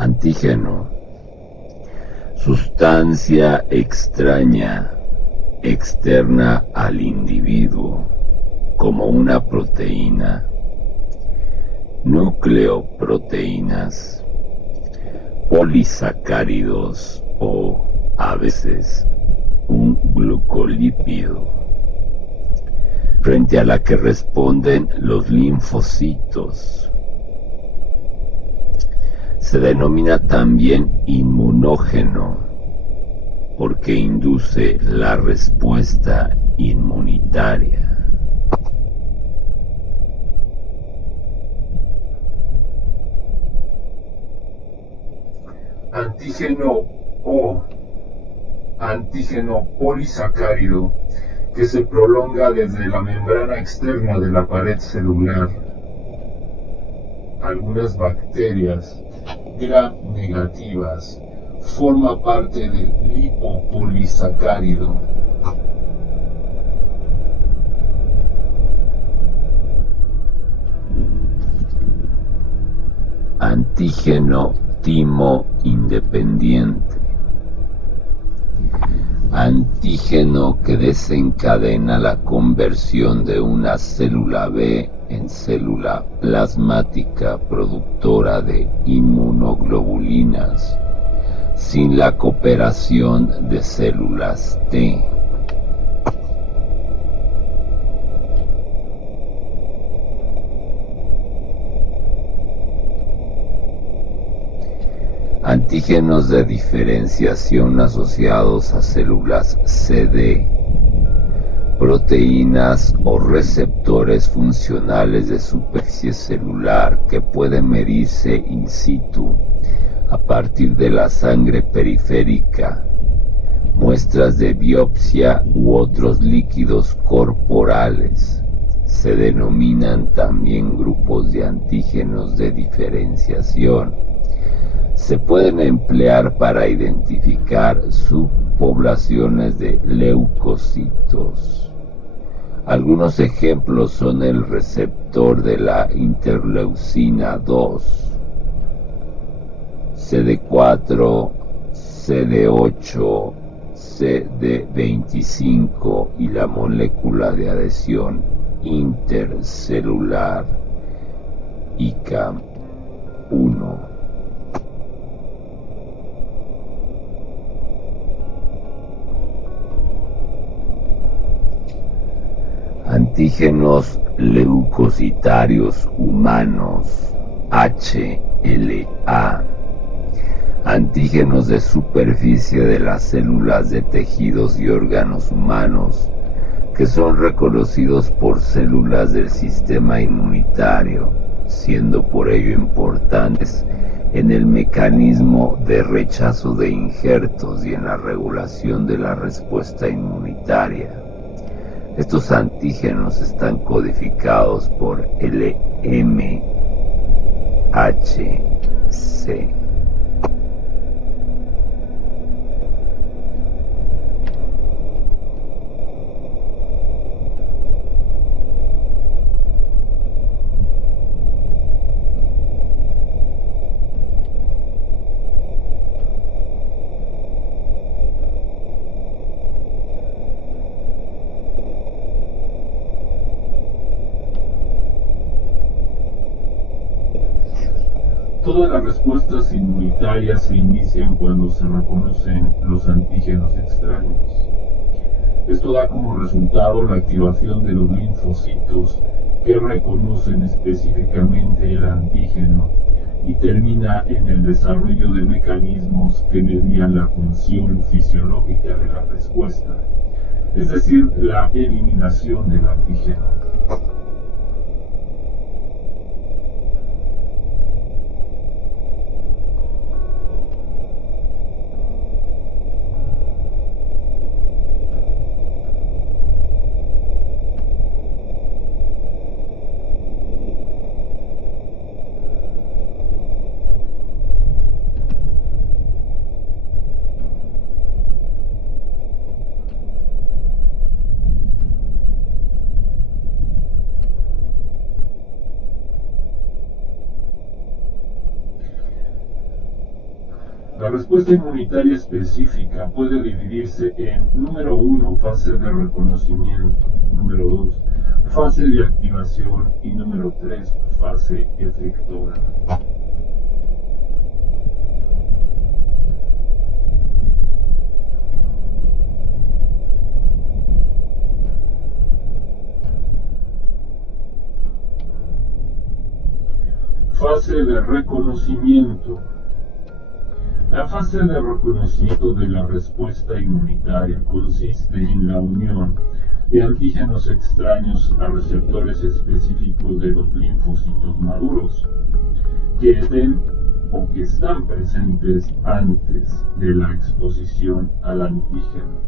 Antígeno: sustancia extraña, externa al individuo, como una proteína, nucleoproteínas, polisacáridos o, a veces, un glucolípido, frente a la que responden los linfocitos. Se denomina también inmunógeno porque induce la respuesta inmunitaria. Antígeno O, antígeno polisacárido, que se prolonga desde la membrana externa de la pared celular. Algunas bacterias gram negativas forma parte del lipopolisacárido. Antígeno timo independiente, antígeno que desencadena la conversión de una célula B en célula plasmática productora de inmunoglobulinas sin la cooperación de células T. Antígenos de diferenciación asociados a células CD, proteínas o receptores funcionales de superficie celular que pueden medirse in situ a partir de la sangre periférica, muestras de biopsia u otros líquidos corporales. Se denominan también grupos de antígenos de diferenciación. Se pueden emplear para identificar subpoblaciones de leucocitos. Algunos ejemplos son el receptor de la interleucina 2, CD4, CD8, CD25 y la molécula de adhesión intercelular ICAM1. Antígenos leucocitarios humanos, HLA, antígenos de superficie de las células de tejidos y órganos humanos que son reconocidos por células del sistema inmunitario, siendo por ello importantes en el mecanismo de rechazo de injertos y en la regulación de la respuesta inmunitaria. Estos antígenos están codificados por LMHC. Todas las respuestas inmunitarias se inician cuando se reconocen los antígenos extraños. Esto da como resultado la activación de los linfocitos que reconocen específicamente el antígeno y termina en el desarrollo de mecanismos que median la función fisiológica de la respuesta, es decir, la eliminación del antígeno. La respuesta inmunitaria específica puede dividirse en, número 1, fase de reconocimiento, número 2, fase de activación y número 3, fase efectora. Fase de reconocimiento. La fase de reconocimiento de la respuesta inmunitaria consiste en la unión de antígenos extraños a receptores específicos de los linfocitos maduros, que estén o que están presentes antes de la exposición al antígeno.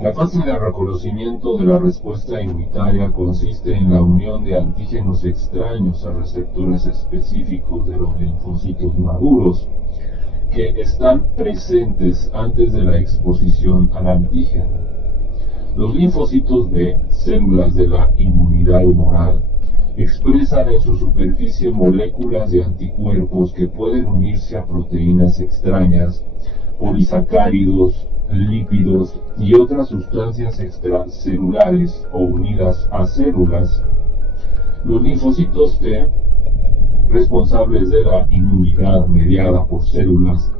La fase de reconocimiento de la respuesta inmunitaria consiste en la unión de antígenos extraños a receptores específicos de los linfocitos maduros que están presentes antes de la exposición al antígeno. Los linfocitos B, células de la inmunidad humoral, expresan en su superficie moléculas de anticuerpos que pueden unirse a proteínas extrañas, polisacáridos, lípidos y otras sustancias extracelulares o unidas a células. Los linfocitos T, responsables de la inmunidad mediada por células,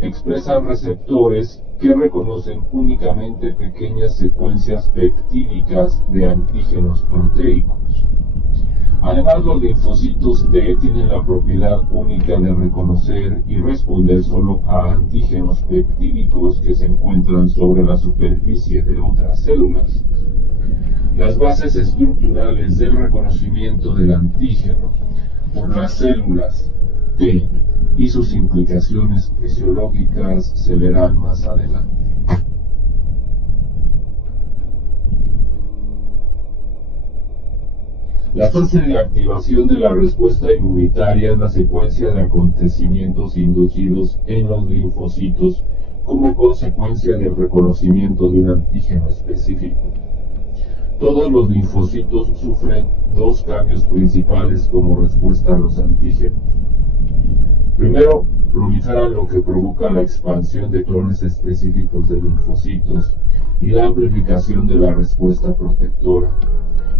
expresan receptores que reconocen únicamente pequeñas secuencias peptídicas de antígenos proteicos. Además, los linfocitos T tienen la propiedad única de reconocer y responder solo a antígenos peptídicos que se encuentran sobre la superficie de otras células. Las bases estructurales del reconocimiento del antígeno por las células T y sus implicaciones fisiológicas se verán más adelante. La fase de activación de la respuesta inmunitaria es la secuencia de acontecimientos inducidos en los linfocitos como consecuencia del reconocimiento de un antígeno específico. Todos los linfocitos sufren dos cambios principales como respuesta a los antígenos. Primero, proliferan, lo que provoca la expansión de clones específicos de linfocitos y la amplificación de la respuesta protectora.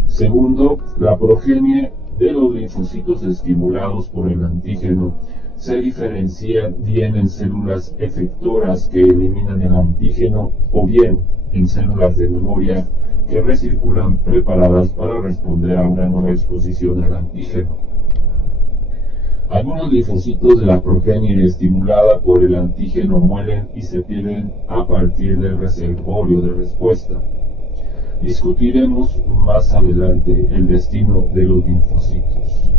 Segundo, la progenie de los linfocitos estimulados por el antígeno se diferencia bien en células efectoras que eliminan el antígeno o bien en células de memoria que recirculan preparadas para responder a una nueva exposición al antígeno. Algunos linfocitos de la progenie estimulada por el antígeno mueren y se pierden a partir del reservorio de respuesta. Discutiremos más adelante el destino de los linfocitos.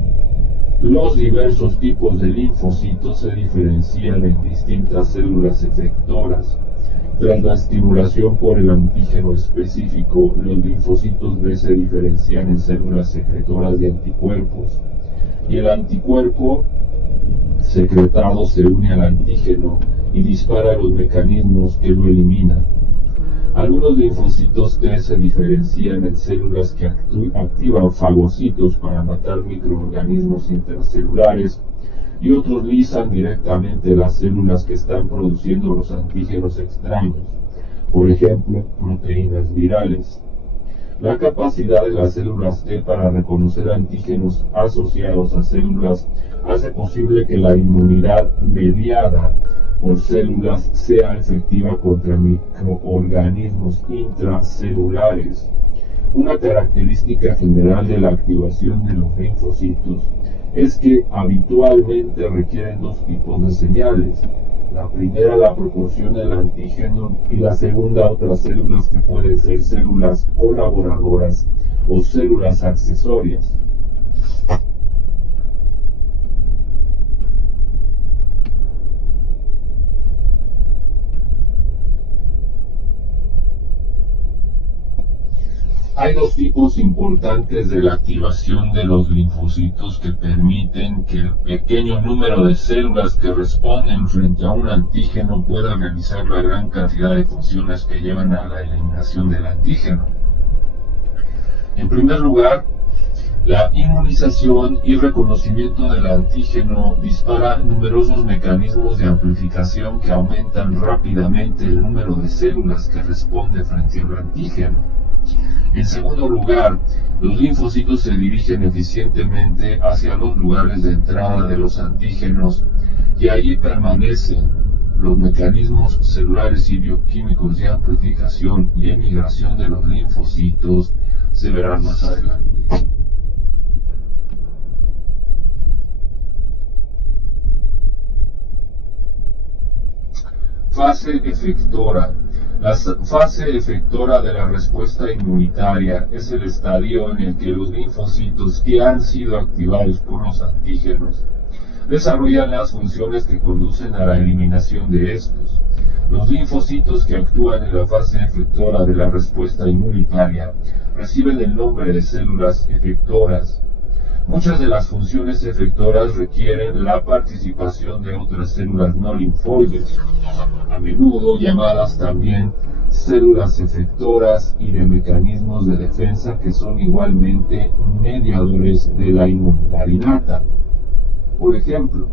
Los diversos tipos de linfocitos se diferencian en distintas células efectoras. Tras la estimulación por el antígeno específico, los linfocitos B se diferencian en células secretoras de anticuerpos, y el anticuerpo secretado se une al antígeno y dispara los mecanismos que lo eliminan. Algunos linfocitos T se diferencian en células que activan fagocitos para matar microorganismos intercelulares y otros lisan directamente las células que están produciendo los antígenos extraños, por ejemplo, proteínas virales. La capacidad de las células T para reconocer antígenos asociados a células hace posible que la inmunidad mediada por células sea efectiva contra microorganismos intracelulares. Una característica general de la activación de los linfocitos es que habitualmente requieren dos tipos de señales. La primera la proporciona el antígeno y la segunda otras células que pueden ser células colaboradoras o células accesorias. Hay dos tipos importantes de la activación de los linfocitos que permiten que el pequeño número de células que responden frente a un antígeno pueda realizar la gran cantidad de funciones que llevan a la eliminación del antígeno. En primer lugar, la inmunización y reconocimiento del antígeno dispara numerosos mecanismos de amplificación que aumentan rápidamente el número de células que responde frente al antígeno. En segundo lugar, los linfocitos se dirigen eficientemente hacia los lugares de entrada de los antígenos y allí permanecen. Los mecanismos celulares y bioquímicos de amplificación y emigración de los linfocitos se verán más adelante. Fase efectora. La fase efectora de la respuesta inmunitaria es el estadio en el que los linfocitos que han sido activados por los antígenos desarrollan las funciones que conducen a la eliminación de estos. Los linfocitos que actúan en la fase efectora de la respuesta inmunitaria reciben el nombre de células efectoras. Muchas de las funciones efectoras requieren la participación de otras células no linfoides, a menudo llamadas también células efectoras, y de mecanismos de defensa que son igualmente mediadores de la inmunidad innata. Por ejemplo,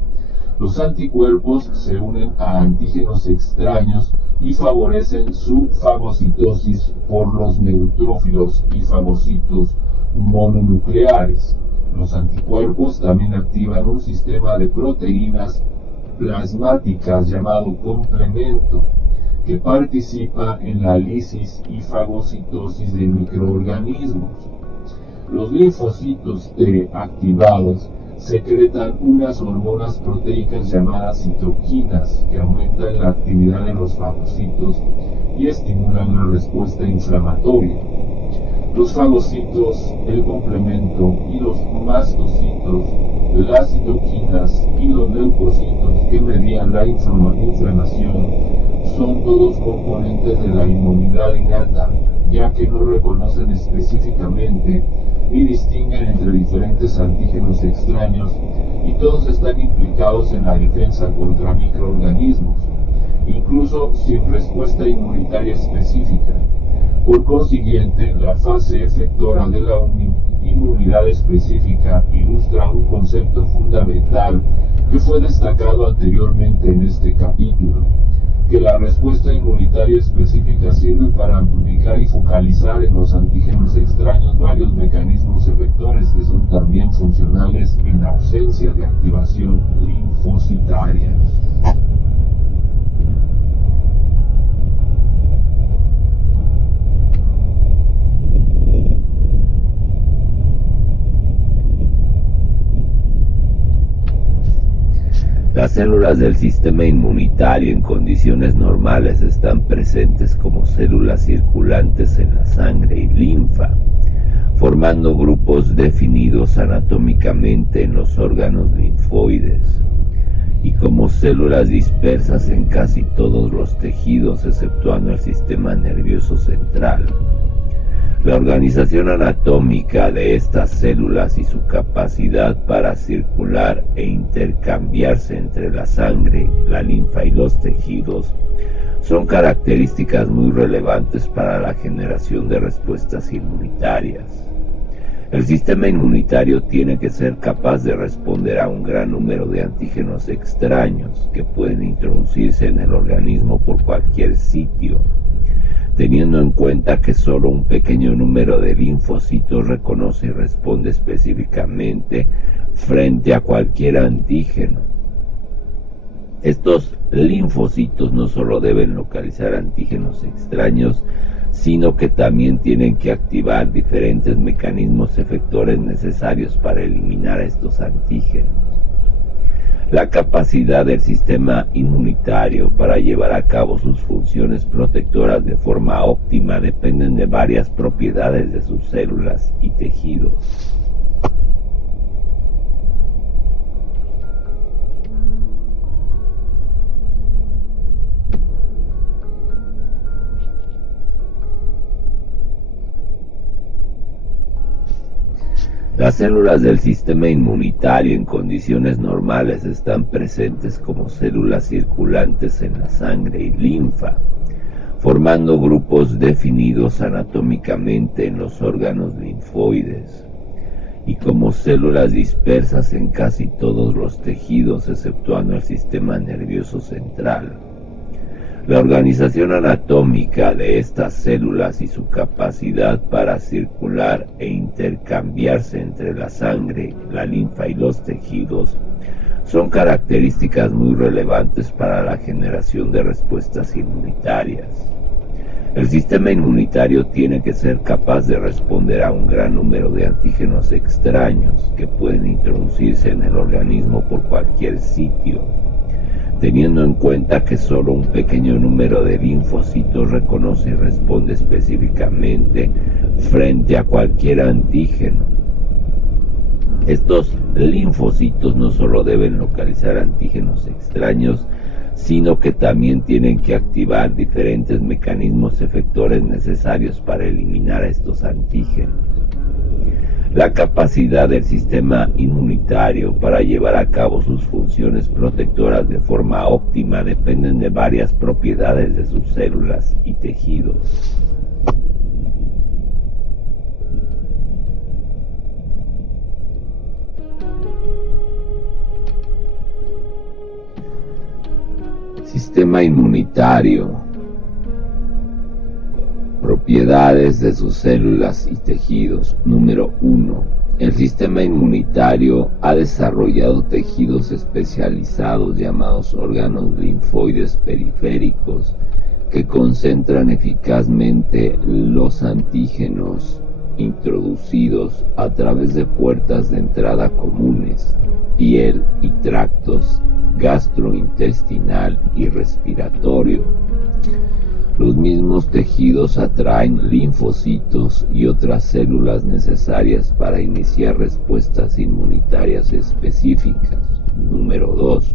los anticuerpos se unen a antígenos extraños y favorecen su fagocitosis por los neutrófilos y fagocitos mononucleares. Los anticuerpos también activan un sistema de proteínas plasmáticas llamado complemento, que participa en la lisis y fagocitosis de microorganismos. Los linfocitos T activados secretan unas hormonas proteicas llamadas citoquinas que aumentan la actividad de los fagocitos y estimulan la respuesta inflamatoria. Los fagocitos, el complemento y los mastocitos, las citoquinas y los leucocitos que median la inflamación son todos componentes de la inmunidad innata, ya que no reconocen específicamente ni distinguen entre diferentes antígenos extraños, y todos están implicados en la defensa contra microorganismos, incluso sin respuesta inmunitaria específica. Por consiguiente, la fase efectora de la inmunidad específica ilustra un concepto fundamental que fue destacado anteriormente en este capítulo, que la respuesta inmunitaria específica sirve para amplificar y focalizar en los antígenos extraños varios mecanismos efectores que son también funcionales en ausencia de activación linfocitaria. Las células del sistema inmunitario en condiciones normales están presentes como células circulantes en la sangre y linfa, formando grupos definidos anatómicamente en los órganos linfoides, y como células dispersas en casi todos los tejidos exceptuando el sistema nervioso central. La organización anatómica de estas células y su capacidad para circular e intercambiarse entre la sangre, la linfa y los tejidos son características muy relevantes para la generación de respuestas inmunitarias. El sistema inmunitario tiene que ser capaz de responder a un gran número de antígenos extraños que pueden introducirse en el organismo por cualquier sitio, teniendo en cuenta que solo un pequeño número de linfocitos reconoce y responde específicamente frente a cualquier antígeno. Estos linfocitos no solo deben localizar antígenos extraños, sino que también tienen que activar diferentes mecanismos efectores necesarios para eliminar a estos antígenos. La capacidad del sistema inmunitario para llevar a cabo sus funciones protectoras de forma óptima dependen de varias propiedades de sus células y tejidos. Las células del sistema inmunitario en condiciones normales están presentes como células circulantes en la sangre y linfa, formando grupos definidos anatómicamente en los órganos linfoides, y como células dispersas en casi todos los tejidos exceptuando el sistema nervioso central. La organización anatómica de estas células y su capacidad para circular e intercambiarse entre la sangre, la linfa y los tejidos son características muy relevantes para la generación de respuestas inmunitarias. El sistema inmunitario tiene que ser capaz de responder a un gran número de antígenos extraños que pueden introducirse en el organismo por cualquier sitio, teniendo en cuenta que solo un pequeño número de linfocitos reconoce y responde específicamente frente a cualquier antígeno. Estos linfocitos no solo deben localizar antígenos extraños, sino que también tienen que activar diferentes mecanismos efectores necesarios para eliminar a estos antígenos. La capacidad del sistema inmunitario para llevar a cabo sus funciones protectoras de forma óptima dependen de varias propiedades de sus células y tejidos. Sistema inmunitario. Propiedades de sus células y tejidos. Número 1. El sistema inmunitario ha desarrollado tejidos especializados llamados órganos linfoides periféricos que concentran eficazmente los antígenos introducidos a través de puertas de entrada comunes, piel y tractos gastrointestinal y respiratorio. Los mismos tejidos atraen linfocitos y otras células necesarias para iniciar respuestas inmunitarias específicas. Número 2.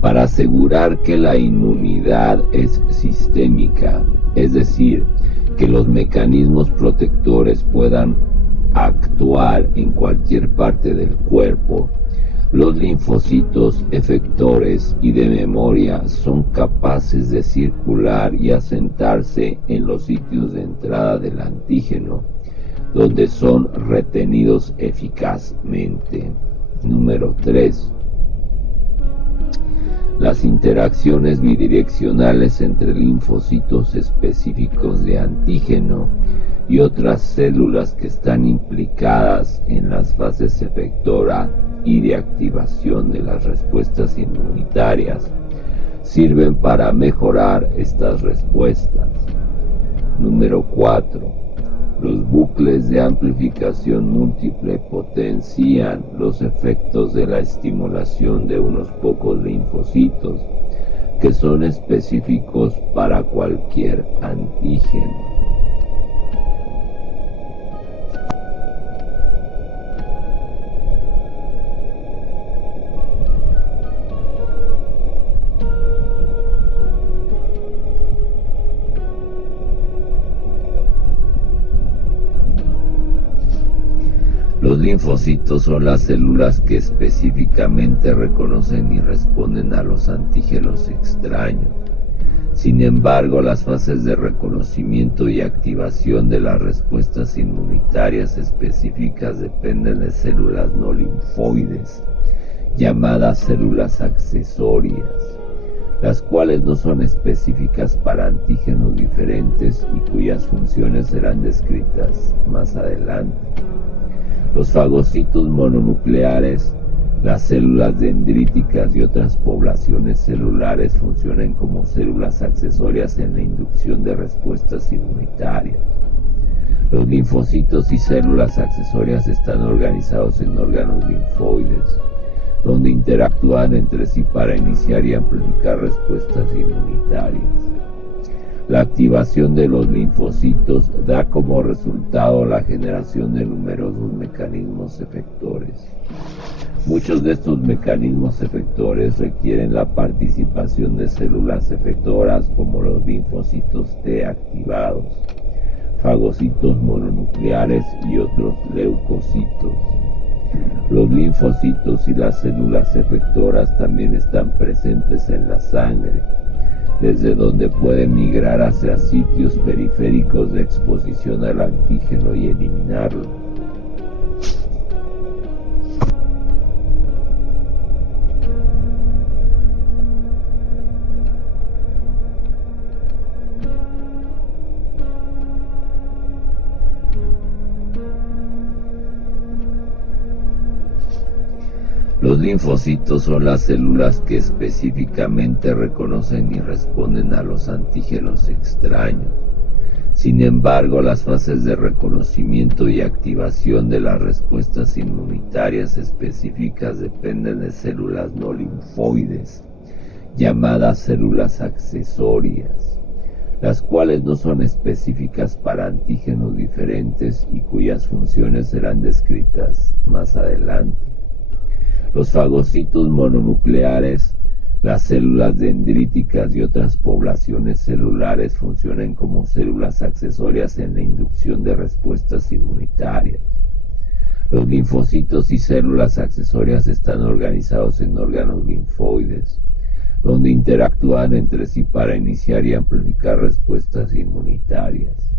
Para asegurar que la inmunidad es sistémica, es decir, que los mecanismos protectores puedan actuar en cualquier parte del cuerpo, los linfocitos efectores y de memoria son capaces de circular y asentarse en los sitios de entrada del antígeno, donde son retenidos eficazmente. Número 3. Las interacciones bidireccionales entre linfocitos específicos de antígeno y otras células que están implicadas en las fases efectora y de activación de las respuestas inmunitarias sirven para mejorar estas respuestas. Número 4. Los bucles de amplificación múltiple potencian los efectos de la estimulación de unos pocos linfocitos que son específicos para cualquier antígeno. Los linfocitos son las células que específicamente reconocen y responden a los antígenos extraños. Sin embargo, las fases de reconocimiento y activación de las respuestas inmunitarias específicas dependen de células no linfoides, llamadas células accesorias, las cuales no son específicas para antígenos diferentes y cuyas funciones serán descritas más adelante. Los fagocitos mononucleares, las células dendríticas y otras poblaciones celulares funcionan como células accesorias en la inducción de respuestas inmunitarias. Los linfocitos y células accesorias están organizados en órganos linfoides, donde interactúan entre sí para iniciar y amplificar respuestas inmunitarias. La activación de los linfocitos da como resultado la generación de numerosos mecanismos efectores. Muchos de estos mecanismos efectores requieren la participación de células efectoras como los linfocitos T activados, fagocitos mononucleares y otros leucocitos. Los linfocitos y las células efectoras también están presentes en la sangre, desde donde pueden migrar hacia sitios periféricos de exposición al antígeno y eliminarlo. Los linfocitos son las células que específicamente reconocen y responden a los antígenos extraños. Sin embargo, las fases de reconocimiento y activación de las respuestas inmunitarias específicas dependen de células no linfoides, llamadas células accesorias, las cuales no son específicas para antígenos diferentes y cuyas funciones serán descritas más adelante. Los fagocitos mononucleares, las células dendríticas y otras poblaciones celulares funcionan como células accesorias en la inducción de respuestas inmunitarias. Los linfocitos y células accesorias están organizados en órganos linfoides, donde interactúan entre sí para iniciar y amplificar respuestas inmunitarias.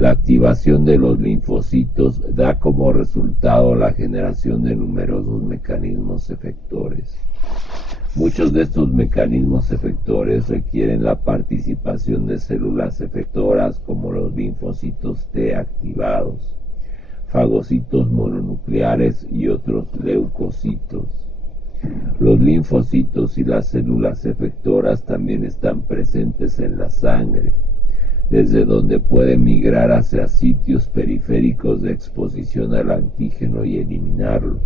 La activación de los linfocitos da como resultado la generación de numerosos mecanismos efectores. Muchos de estos mecanismos efectores requieren la participación de células efectoras como los linfocitos T activados, fagocitos mononucleares y otros leucocitos. Los linfocitos y las células efectoras también están presentes en la sangre, desde donde pueden migrar hacia sitios periféricos de exposición al antígeno y eliminarlo.